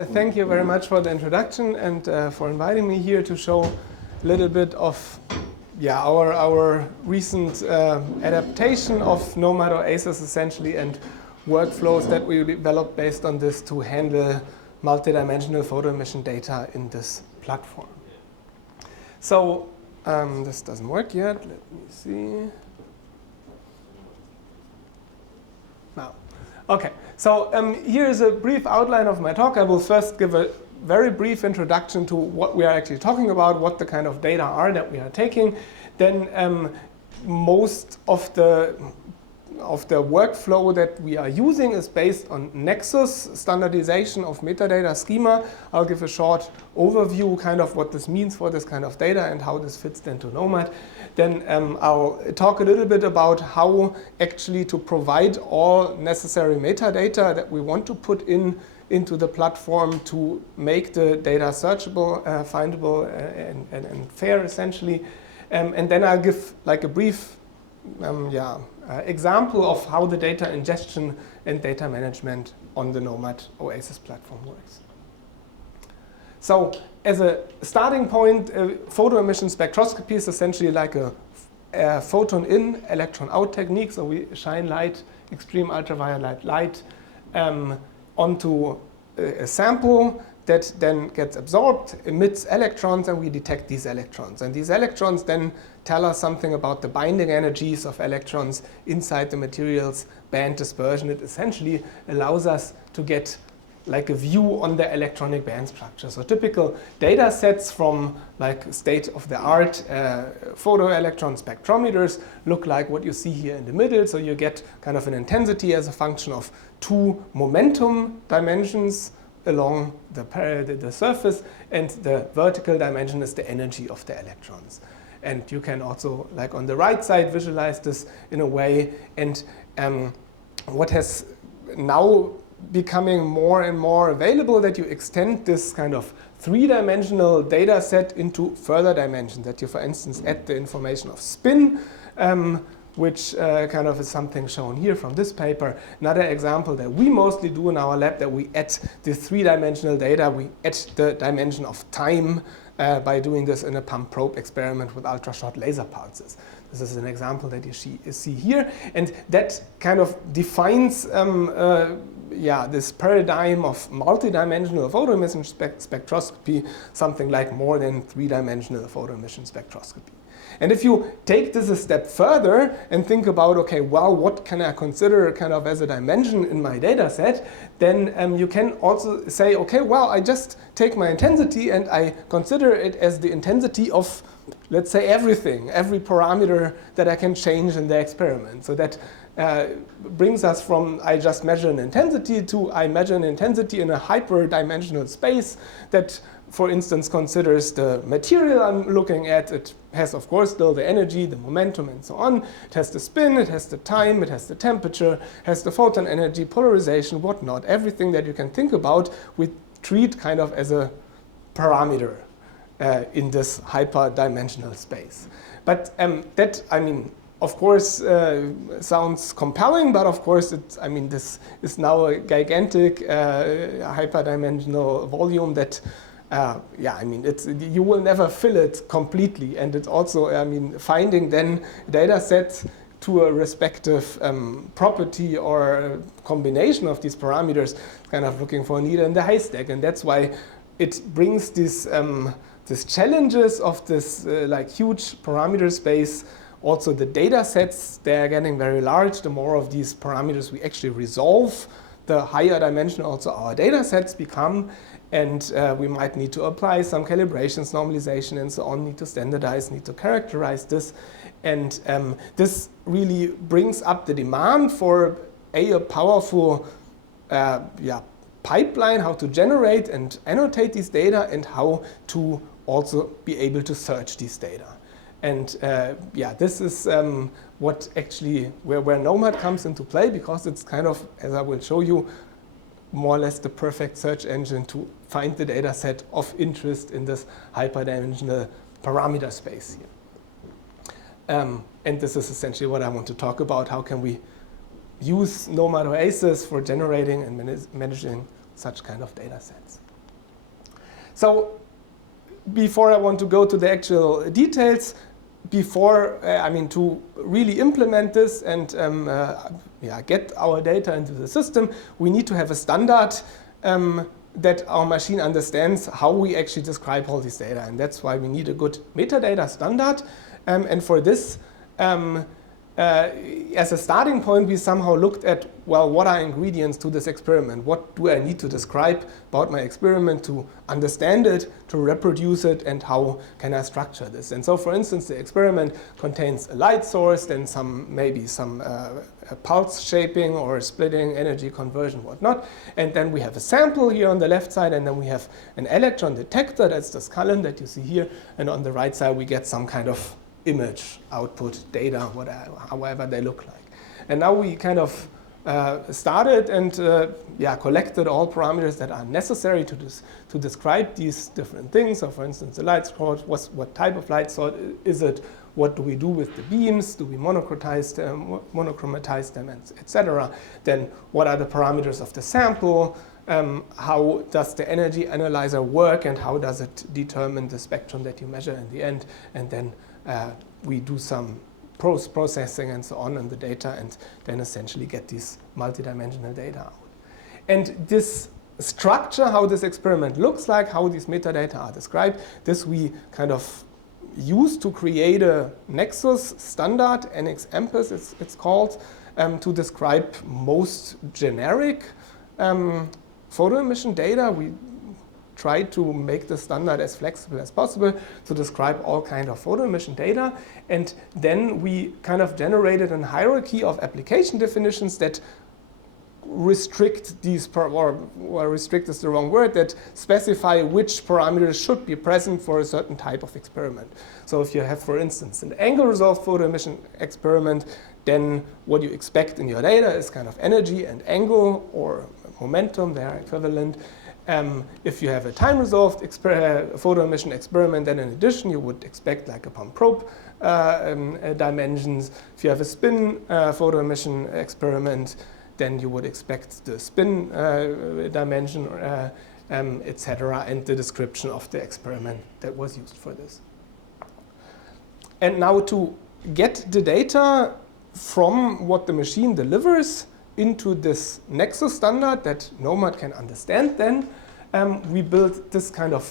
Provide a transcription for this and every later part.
Thank you very much for the introduction and for inviting me here to show a little bit of our recent adaptation of NOMAD OASIS essentially and workflows that we developed based on this to handle multidimensional photo emission data in this platform. So this doesn't work yet. Let me see. Now, okay. So here is a brief outline of my talk. I will first give a very brief introduction to what we are actually talking about, what the kind of data are that we are taking. Then most of the workflow that we are using is based on NeXus, standardization of metadata schema. I'll give a short overview, kind of what this means for this kind of data and how this fits into NOMAD. Then I'll talk a little bit about how actually to provide all necessary metadata that we want to put into the platform to make the data searchable, findable, and fair, essentially. And then I'll give like a brief example of how the data ingestion and data management on the NOMAD OASIS platform works. So as a starting point, photo emission spectroscopy is essentially like a photon in, electron out technique. So we shine light, extreme ultraviolet light, onto a sample that then gets absorbed, emits electrons, and we detect these electrons. And these electrons then tell us something about the binding energies of electrons inside the material's band dispersion. It essentially allows us to get like a view on the electronic band structure. So typical data sets from like state-of-the-art photoelectron spectrometers look like what you see here in the middle. So you get kind of an intensity as a function of two momentum dimensions along the surface, and the vertical dimension is the energy of the electrons. And you can also, like on the right side, visualize this in a way. And what has now becoming more and more available, that you extend this kind of three-dimensional data set into further dimensions, that you, for instance, add the information of spin, which kind of is something shown here from this paper. Another example that we mostly do in our lab, that we add the three-dimensional data, we add the dimension of time by doing this in a pump probe experiment with ultra-short laser pulses. This is an example that you see here, and that kind of defines this paradigm of multidimensional photo emission spectroscopy, something like more than three-dimensional photo emission spectroscopy. And if you take this a step further and think about, okay, well, what can I consider kind of as a dimension in my data set, then you can also say, okay, well, I just take my intensity and I consider it as the intensity of, let's say, everything, every parameter that I can change in the experiment. So that brings us from I just measure an intensity to I measure an intensity in a hyperdimensional space that, for instance, considers the material I'm looking at. It has, of course, still the energy, the momentum, and so on. It has the spin, it has the time, it has the temperature, has the photon energy, polarization, whatnot. Everything that you can think about, we treat kind of as a parameter in this hyperdimensional space. But that, I mean, of course, sounds compelling, but of course, this is now a gigantic hyperdimensional volume that, you will never fill it completely. And it's also, finding then data sets to a respective property or a combination of these parameters, kind of looking for a needle in the haystack. And that's why it brings these challenges of this like huge parameter space. Also, the data sets, they're getting very large. The more of these parameters we actually resolve, the higher dimension also our data sets become. And we might need to apply some calibrations, normalization, and so on, need to standardize, need to characterize this. And this really brings up the demand for a powerful pipeline, how to generate and annotate these data, and how to also be able to search these data. And this is what actually, where NOMAD comes into play, because it's kind of, as I will show you, more or less the perfect search engine to find the data set of interest in this hyperdimensional parameter space here. And this is essentially what I want to talk about. How can we use NOMAD OASIS for generating and managing such kind of data sets? So before I want to go to the actual details, to really implement this and get our data into the system, we need to have a standard that our machine understands how we actually describe all this data. And that's why we need a good metadata standard. And for this, as a starting point, we somehow looked at, well, what are ingredients to this experiment? What do I need to describe about my experiment to understand it, to reproduce it, and how can I structure this? And so, for instance, the experiment contains a light source, then maybe some pulse shaping or splitting, energy conversion, whatnot. And then we have a sample here on the left side, and then we have an electron detector, that's the scullin that you see here. And on the right side, we get some kind of image, output, data, however they look like. And now we kind of started and collected all parameters that are necessary to describe these different things. So for instance, the light source, what type of light source is it? What do we do with the beams? Do we monochromatize them, etc.? Then what are the parameters of the sample? How does the energy analyzer work, and how does it determine the spectrum that you measure in the end? And then we do some processing and so on the data, and then essentially get these multidimensional data out. And this structure, how this experiment looks like, how these metadata are described, this we kind of use to create a NeXus standard, NXmpes it's called, to describe most generic photoemission data. We try to make the standard as flexible as possible to describe all kinds of photoemission data. And then we kind of generated a hierarchy of application definitions that restrict these, or restrict is the wrong word, that specify which parameters should be present for a certain type of experiment. So if you have, for instance, an angle-resolved photoemission experiment, then what you expect in your data is kind of energy and angle or momentum, they are equivalent. If you have a time-resolved photoemission experiment, then in addition you would expect like upon probe dimensions. If you have a spin photoemission experiment, then you would expect the spin dimension, etc., and the description of the experiment that was used for this. And now to get the data from what the machine delivers into this NeXus standard that NOMAD can understand then, we built this kind of,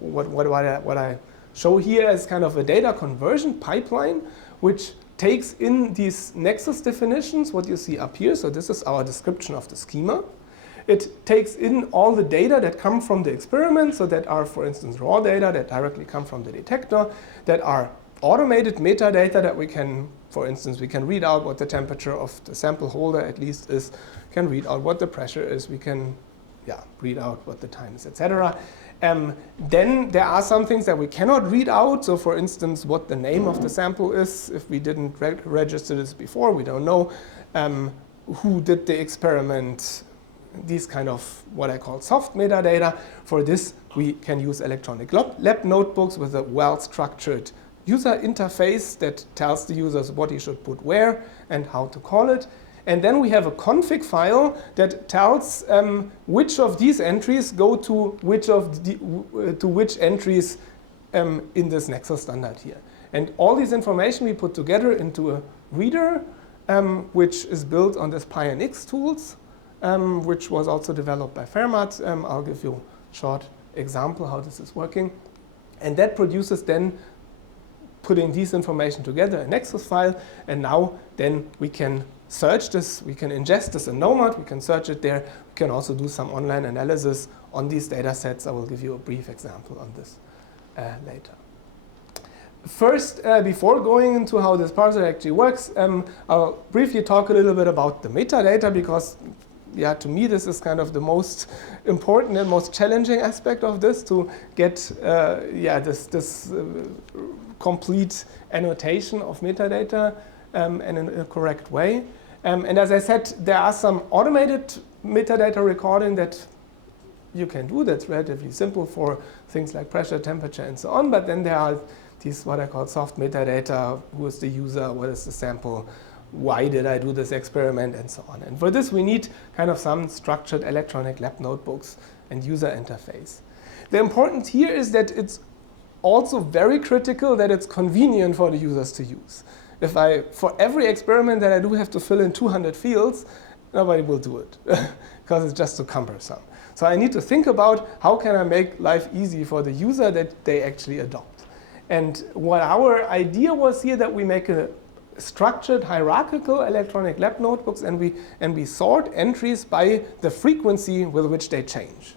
what I show here as kind of a data conversion pipeline, which takes in these NeXus definitions, what you see up here. So this is our description of the schema. It takes in all the data that come from the experiment, so that are, for instance, raw data that directly come from the detector, that are automated metadata that we can, for instance, we can read out what the temperature of the sample holder at least is, can read out what the pressure is, we can read out what the time is, etc. Then there are some things that we cannot read out. So for instance, what the name of the sample is, if we didn't register this before, we don't know. Who did the experiment, these kind of what I call soft metadata. For this, we can use electronic lab notebooks with a well-structured user interface that tells the users what he should put where and how to call it. And then we have a config file that tells which of these entries go to which entries in this NeXus standard here. And all this information we put together into a reader, which is built on this PyNX tools, which was also developed by FAIRmat. I'll give you a short example how this is working. And that produces then putting these information together, a NeXus file, and now then we can search this, we can ingest this in NOMAD, we can search it there, we can also do some online analysis on these data sets. I will give you a brief example on this later. First, before going into how this parser actually works, I'll briefly talk a little bit about the metadata, because to me this is kind of the most important and most challenging aspect of this, to get this complete annotation of metadata and in a correct way. And as I said, there are some automated metadata recording that you can do. That's relatively simple for things like pressure, temperature, and so on. But then there are these what I call soft metadata. Who is the user? What is the sample? why did I do this experiment, and so on. And for this, we need kind of some structured electronic lab notebooks and user interface. The importance here is that it's also very critical that it's convenient for the users to use. If for every experiment that I do have to fill in 200 fields, nobody will do it because it's just too cumbersome. So I need to think about how can I make life easy for the user that they actually adopt. And what our idea was here, that we make a structured hierarchical electronic lab notebooks, and we sort entries by the frequency with which they change.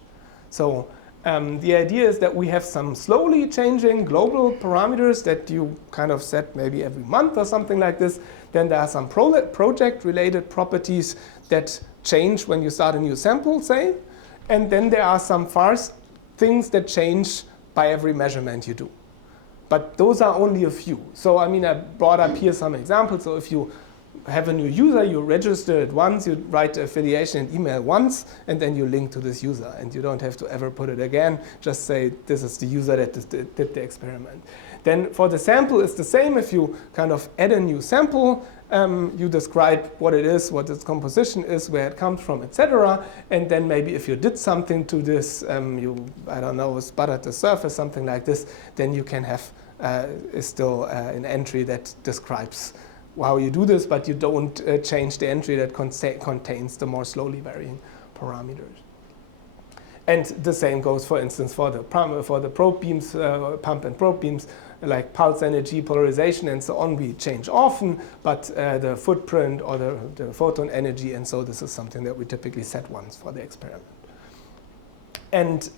So the idea is that we have some slowly changing global parameters that you kind of set maybe every month or something like this. Then there are some project-related properties that change when you start a new sample, say. And then there are some fast things that change by every measurement you do. But those are only a few. So I mean, I brought up here some examples. So if you have a new user, you register it once, you write the affiliation and email once, and then you link to this user. And you don't have to ever put it again. Just say, this is the user that did the experiment. Then for the sample, it's the same. If you kind of add a new sample, you describe what it is, what its composition is, where it comes from, etc. And then maybe if you did something to this, I don't know, sputtered the surface, something like this, then you can have still an entry that describes how you do this, but you don't change the entry that contains the more slowly varying parameters. And the same goes, for instance, for the probe beams, pump and probe beams, like pulse energy, polarization, and so on. We change often, but the footprint or the photon energy, and so this is something that we typically set once for the experiment. And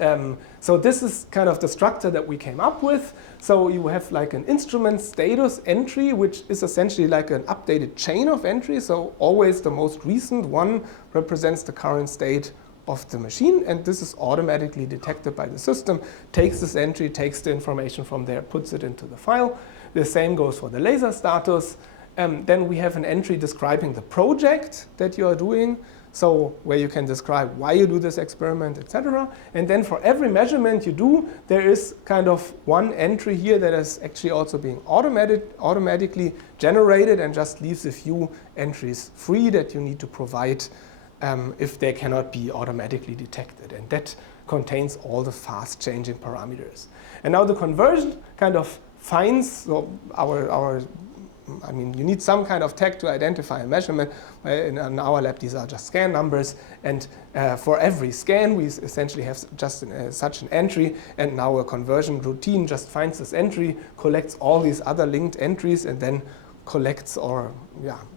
so this is kind of the structure that we came up with. So you have like an instrument status entry, which is essentially like an updated chain of entries. So always the most recent one represents the current state of the machine, and this is automatically detected by the system, takes this entry, takes the information from there, puts it into the file. The same goes for the laser status. Then we have an entry describing the project that you are doing, so where you can describe why you do this experiment, etc. And then for every measurement you do, there is kind of one entry here that is actually also being automatically generated and just leaves a few entries free that you need to provide if they cannot be automatically detected. And that contains all the fast changing parameters. And now the conversion kind of finds, so I mean, you need some kind of tag to identify a measurement. In our lab, these are just scan numbers. And for every scan, we essentially have just such an entry. And now a conversion routine just finds this entry, collects all these other linked entries, and then collects or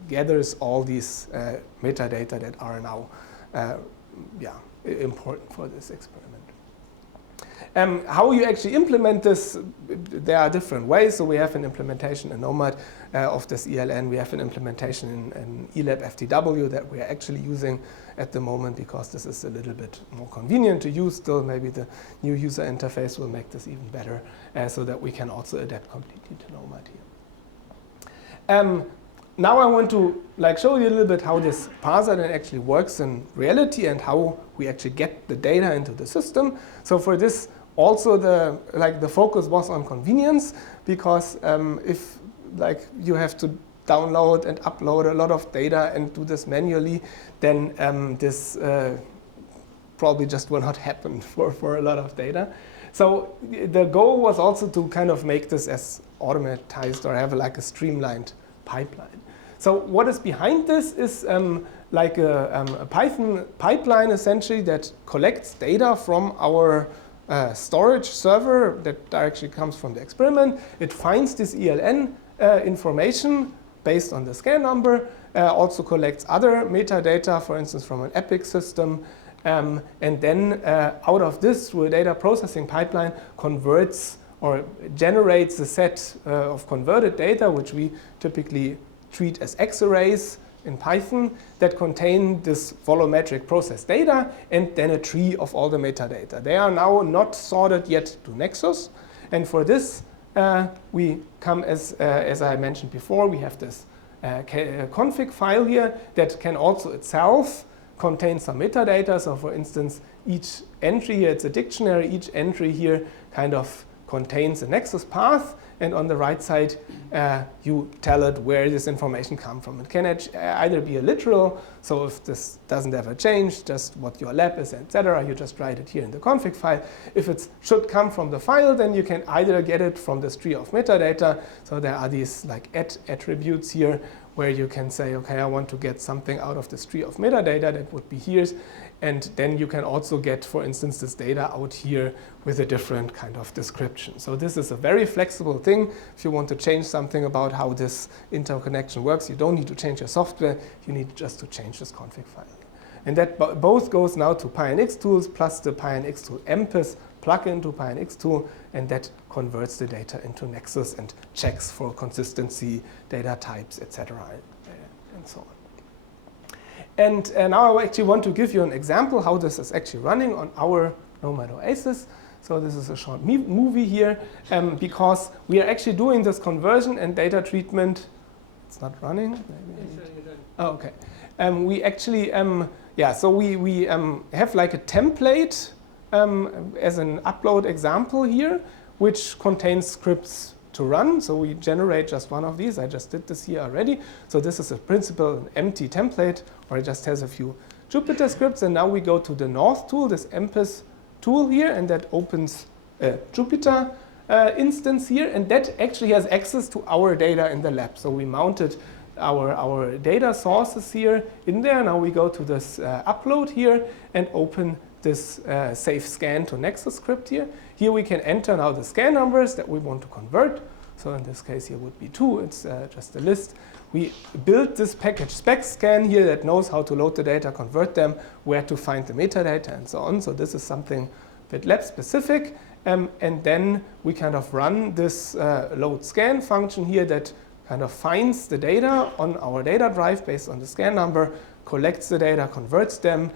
gathers all these metadata that are now important for this experiment. How you actually implement this, there are different ways. So we have an implementation in NOMAD of this ELN. We have an implementation in ELAB FTW that we are actually using at the moment because this is a little bit more convenient to use. Still, maybe the new user interface will make this even better so that we can also adapt completely to NOMAD here. Now I want to show you a little bit how this parser then actually works in reality and how we actually get the data into the system. So for this, also the focus was on convenience, because if you have to download and upload a lot of data and do this manually, then this probably just will not happen for a lot of data. So the goal was also to kind of make this as automatized or have a streamlined pipeline. So what is behind this is a Python pipeline essentially that collects data from our storage server that directly comes from the experiment. It finds this ELN information based on the scan number, also collects other metadata, for instance, from an EPIC system, and then out of this, through a data processing pipeline, converts or generates a set of converted data, which we typically treat as X-arrays in Python, that contain this volumetric process data and then a tree of all the metadata. They are now not sorted yet to NeXus, and for this we come as I mentioned before, we have this config file here that can also itself contain some metadata. So for instance, each entry here, it's a dictionary, each entry here kind of contains a NeXus path, and on the right side, you tell it where this information comes from. It can either be a literal, so if this doesn't ever change, just what your lab is, etc., you just write it here in the config file. If it should come from the file, then you can either get it from this tree of metadata. So there are these like attributes here, where you can say, okay, I want to get something out of this tree of metadata, that would be here. And then you can also get, for instance, this data out here with a different kind of description. So this is a very flexible thing. If you want to change something about how this interconnection works, you don't need to change your software. You need just to change this config file. And that both goes now to PyNX tools plus the PyNX tool NXmpes plugin to PyNX tool, and that converts the data into NeXus and checks for consistency, data types, etc., and so on. And now I actually want to give you an example how this is actually running on our NOMAD OASIS. So this is a short movie here, because we are actually doing this conversion and data treatment. It's not running? Maybe. Oh, okay. We actually, so we have like a template as an upload example here, which contains scripts to run. So we generate just one of these. I just did this here already. So this is a principal, an empty template, where it just has a few Jupyter scripts. And now we go to the North tool, this NXmpes tool here, and that opens a Jupyter instance here. And that actually has access to our data in the lab. So we mounted our data sources here in there. Now we go to this upload here and open this save scan to NeXus script here. Here we can enter now the scan numbers that we want to convert. So in this case here would be 2. It's just a list. We built this package spec scan here that knows how to load the data, convert them, where to find the metadata, and so on. So this is something a bit lab specific. And then we kind of run this load scan function here that kind of finds the data on our data drive based on the scan number, collects the data, converts them,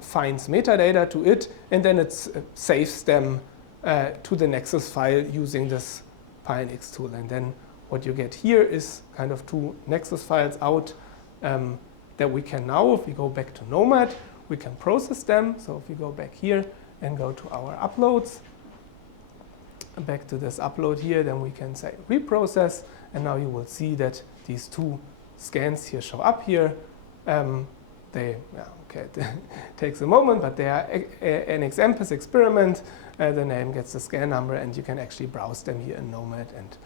finds metadata to it, and then it saves them to the NeXus file using this PyNX tool. And then what you get here is kind of 2 NeXus files out that we can now, if we go back to NOMAD, we can process them. So if we go back here and go to our uploads, back to this upload here, then we can say reprocess, and now you will see that these 2 scans here show up here. It takes a moment, but they are NXmpes experiment. The name gets the scan number, and you can actually browse them here in NOMAD, and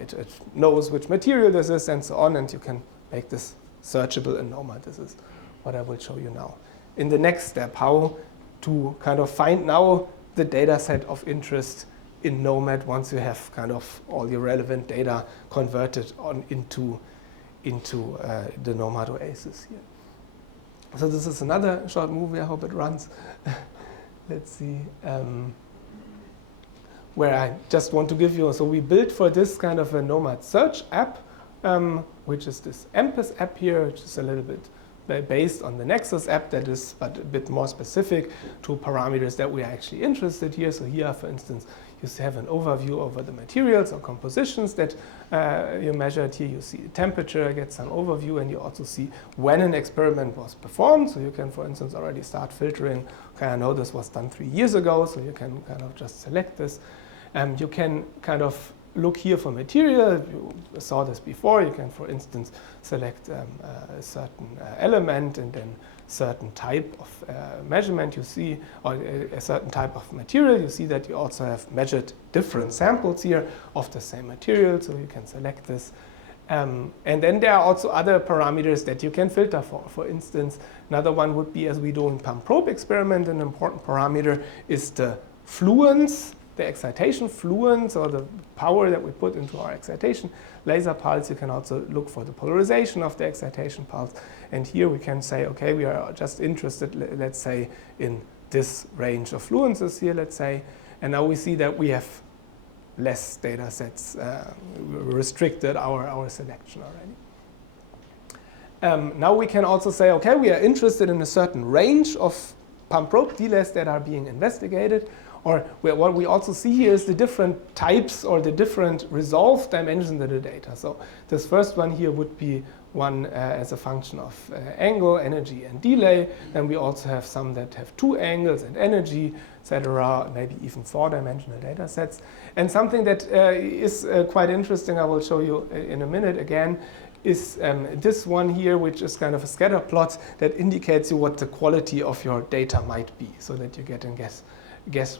it knows which material this is, and so on, and you can make this searchable in NOMAD. This is what I will show you now. In the next step, how to kind of find now the data set of interest in NOMAD once you have kind of all your relevant data converted into the NOMAD OASIS here. So this is another short movie. I hope it runs. Let's see. Where I just want to give you, so we built for this kind of a NOMAD search app, which is this NXmpes app here, which is a little bit based on the NeXus app, that is but a bit more specific to parameters that we are actually interested here. So here, for instance, you have an overview over the materials or compositions that you measured here. You see temperature, get some overview, and you also see when an experiment was performed. So you can, for instance, already start filtering. Okay, I know this was done 3 years ago, so you can kind of just select this. You can kind of look here for material. You saw this before. You can, for instance, select a certain element and then certain type of measurement you see, or a certain type of material. You see that you also have measured different samples here of the same material, so you can select this. And then there are also other parameters that you can filter for. For instance, another one would be, as we do in pump probe experiment, an important parameter is the fluence, the excitation fluence, or the power that we put into our excitation laser pulse. You can also look for the polarization of the excitation pulse. And here we can say, okay, we are just interested, let's say, in this range of fluences here, let's say. And now we see that we have less data sets, restricted our selection already. Now we can also say, okay, we are interested in a certain range of pump probe delays that are being investigated. Or what we also see here is the different types or the different resolved dimensions of the data. So this first one here would be one as a function of angle, energy, and delay. Then we also have some that have 2 angles and energy, etc., maybe even 4-dimensional data sets. And something that is quite interesting, I will show you in a minute again, is this one here, which is kind of a scatter plot that indicates you what the quality of your data might be, so that you get and guess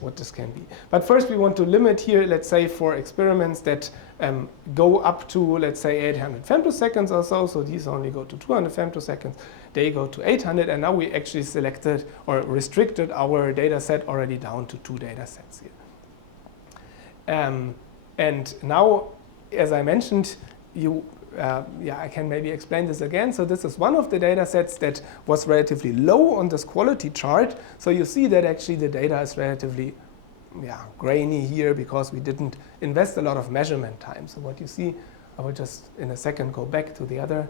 what this can be. But first we want to limit here, let's say, for experiments that go up to, let's say, 800 femtoseconds or so these only go to 200 femtoseconds, they go to 800, and now we actually selected or restricted our data set already down to 2 data sets here. And now, as I mentioned, I can maybe explain this again. So this is one of the data sets that was relatively low on this quality chart. So you see that actually the data is relatively grainy here because we didn't invest a lot of measurement time. So what you see, I will just in a second go back to the other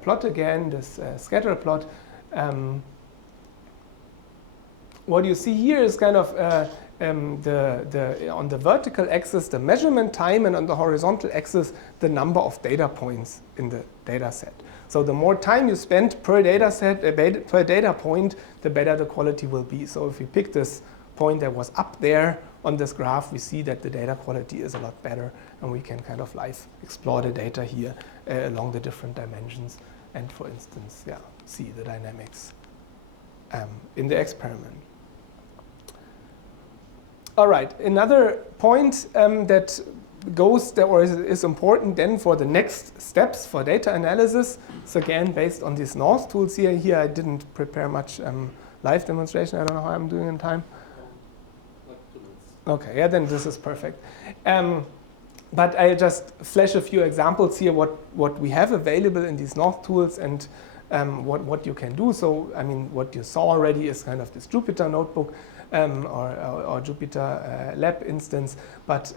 plot again, this scatter plot. What you see here is kind of on the vertical axis the measurement time, and on the horizontal axis the number of data points in the data set. So the more time you spend per data set, per data point, the better the quality will be. So if we pick this point that was up there on this graph, we see that the data quality is a lot better, and we can kind of explore the data here along the different dimensions, and for instance, see the dynamics in the experiment. All right, another point that goes there or is important then for the next steps for data analysis. So again, based on these North tools here. Here I didn't prepare much live demonstration. I don't know how I'm doing in time. Like 2 minutes. Okay, yeah, then this is perfect. But I just flash a few examples here what we have available in these North tools and what you can do. So I mean, what you saw already is kind of this Jupyter notebook. Or Jupyter Lab instance, but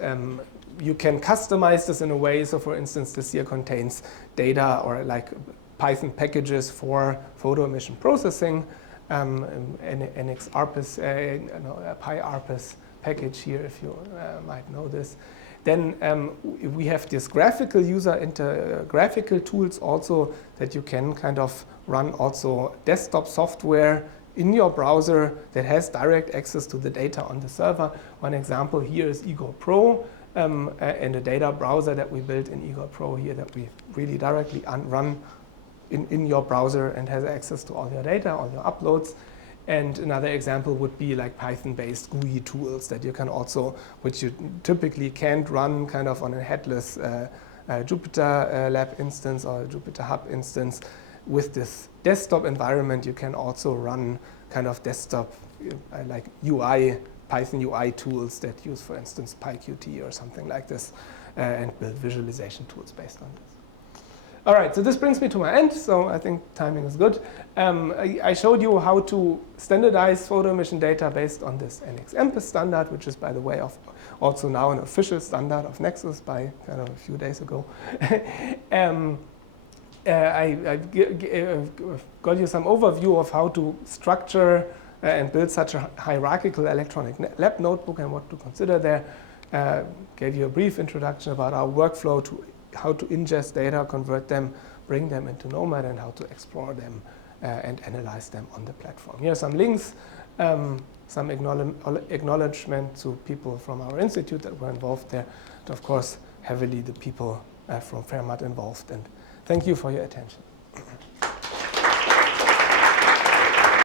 you can customize this in a way. So for instance, this here contains data or like Python packages for photo emission processing, NXmpes, PyArpis package here, if you might know this. Then we have this graphical graphical tools also that you can kind of run also desktop software in your browser that has direct access to the data on the server. One example here is Igor Pro, and a data browser that we built in Igor Pro here that we really directly run in your browser and has access to all your data, all your uploads. And another example would be like Python-based GUI tools that you can also, which you typically can't run kind of on a headless Jupyter Lab instance or Jupyter Hub instance. With this desktop environment, you can also run kind of desktop like UI, Python UI tools that use, for instance, PyQt or something like this, and build visualization tools based on this. All right, so this brings me to my end. So I think timing is good. I showed you how to standardize photo emission data based on this NXmpes standard, which is, by the way, also now an official standard of NeXus by kind of a few days ago. I got you some overview of how to structure and build such a hierarchical electronic lab notebook and what to consider there. Gave you a brief introduction about our workflow, to how to ingest data, convert them, bring them into NOMAD, and how to explore them and analyze them on the platform. Here are some links, some acknowledgement to people from our institute that were involved there, and of course heavily the people from FAIRmat involved. And thank you for your attention.